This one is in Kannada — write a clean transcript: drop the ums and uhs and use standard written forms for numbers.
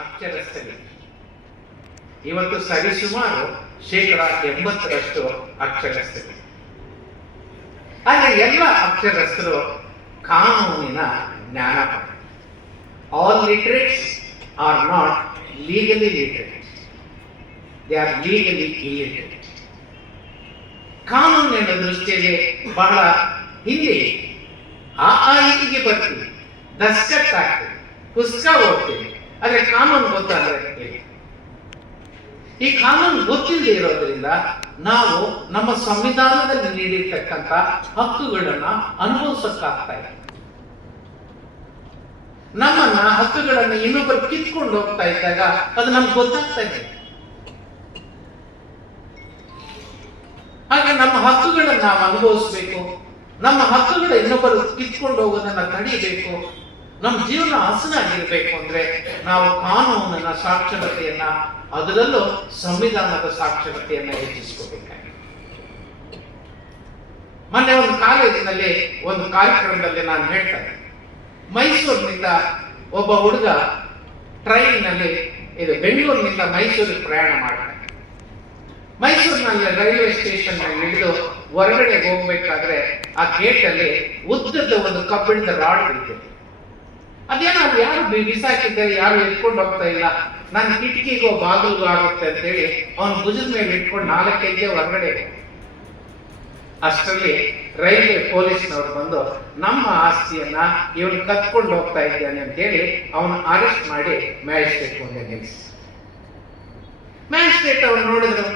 ಅಕ್ಷರಸ್ಥರು ಇವತ್ತು ಸರಿಸುಮಾರು 80% ಅಕ್ಷರಸ್ಥರು. ಆದರೆ ಎಲ್ಲ ಅಕ್ಷರಸ್ಥರು ಕಾನೂನಿನ ಜ್ಞಾನ. All literates are not legally literate, they are legally illiterate. ಕಾನೂನಿನ ದೃಷ್ಟಿಯಲ್ಲಿ ಬಹಳ ಹಿಂದೆ ಹೀಗೆ ಬರ್ತೀವಿ, ದಸ್ಕತ್ ಆಗ್ತೀವಿ, ಪುಸ್ತಕ ಓದ್ತೀವಿ, ಆದರೆ ಕಾನೂನು ಗೊತ್ತಾದ್ರೆ ಈ ಕಾನೂನು ಗೊತ್ತಿಲ್ಲದೆ ಇರೋದ್ರಿಂದ ನಾವು ನಮ್ಮ ಸಂವಿಧಾನದಲ್ಲಿ ನೀಡಿರ್ತಕ್ಕಂಥ ಹಕ್ಕುಗಳನ್ನ ಅನುಭವಿಸಕ್ಕಾಗ್ತಾ ಇದೆ. ನಮ್ಮನ್ನ ಹಕ್ಕುಗಳನ್ನ ಇನ್ನೊಬ್ಬರು ಕಿತ್ಕೊಂಡು ಹೋಗ್ತಾ ಇದ್ದಾಗ ಅದು ನಮ್ಗೆ ಗೊತ್ತಾಗ್ತಾ ಇದೆ. ಹಾಗೆ ನಮ್ಮ ಹಕ್ಕುಗಳನ್ನ ನಾವು ಅನುಭವಿಸ್ಬೇಕು, ನಮ್ಮ ಹಕ್ಕುಗಳ ಇನ್ನೊಬ್ಬರು ಕಿತ್ಕೊಂಡು ಹೋಗೋದನ್ನ ತಡಿಬೇಕು, ನಮ್ಮ ಜೀವನ ಹಸನಾಗಿರ್ಬೇಕು ಅಂದ್ರೆ ನಾವು ಕಾನೂನಿನ ಸಾಕ್ಷರತೆಯನ್ನ, ಅದರಲ್ಲೂ ಸಂವಿಧಾನದ ಸಾಕ್ಷರತೆಯನ್ನ ಹೆಚ್ಚಿಸ್ಕೋಬೇಕಾಗಿದೆ. ಮೊನ್ನೆ ಒಂದು ಕಾಲೇಜಿನಲ್ಲಿ ಒಂದು ಕಾರ್ಯಕ್ರಮದಲ್ಲಿ ನಾನು ಹೇಳ್ತೇನೆ, ಮೈಸೂರಿನಿಂದ ಒಬ್ಬ ಹುಡುಗ ಟ್ರೈನ್ನಲ್ಲಿ ಇದು ಬೆಂಗಳೂರಿನಿಂದ ಮೈಸೂರಿಗೆ ಪ್ರಯಾಣ ಮಾಡ್ತಾನೆ. ಮೈಸೂರಿನಲ್ಲಿ ರೈಲ್ವೆ ಸ್ಟೇಷನ್ ಹಿಡಿದು ಹೊರಗಡೆ ಹೋಗ್ಬೇಕಾದ್ರೆ ಆ ಗೇಟ್ ಅಲ್ಲಿ ಉದ್ದದ ಒಂದು ಕಬ್ಬಿಣದ ರಾಡ್ ಇರ್ತದೆ. ಅದೇನೋ ಅದು ಯಾರು ಬಿಸಾಕಿದ್ದಾರೆ, ಯಾರು ಎತ್ಕೊಂಡು ಹೋಗ್ತಾ ಇಲ್ಲ, ನನ್ನ ಕಿಟಕಿಗೋ ಬಾಗಿಲಿಗೋ ಆಗುತ್ತೆ ಅಂತ ಹೇಳಿ ಅವನ ಭುಜದ ಮೇಲೆ ಇಟ್ಕೊಂಡು 4 ಹೆಜ್ಜೆ ಹೊರಗಡೆ. ಅಷ್ಟರಲ್ಲಿ ರೈಲ್ವೆ ಪೊಲೀಸ್ನವ್ರು ಬಂದು ನಮ್ಮ ಆಸ್ತಿಯನ್ನ ಇವನು ಕತ್ಕೊಂಡು ಹೋಗ್ತಾ ಇದ್ದಾನೆ ಅಂತ ಹೇಳಿ ಅವನು ಅರೆಸ್ಟ್ ಮಾಡಿ ಮ್ಯಾಜಿಸ್ಟ್ರೇಟ್ ಮುಂದೆ ನಿಲ್ಲಿಸಿ. ಮ್ಯಾಜಿಸ್ಟ್ರೇಟ್ ಅವ್ರು ನೋಡಿದ್ರು,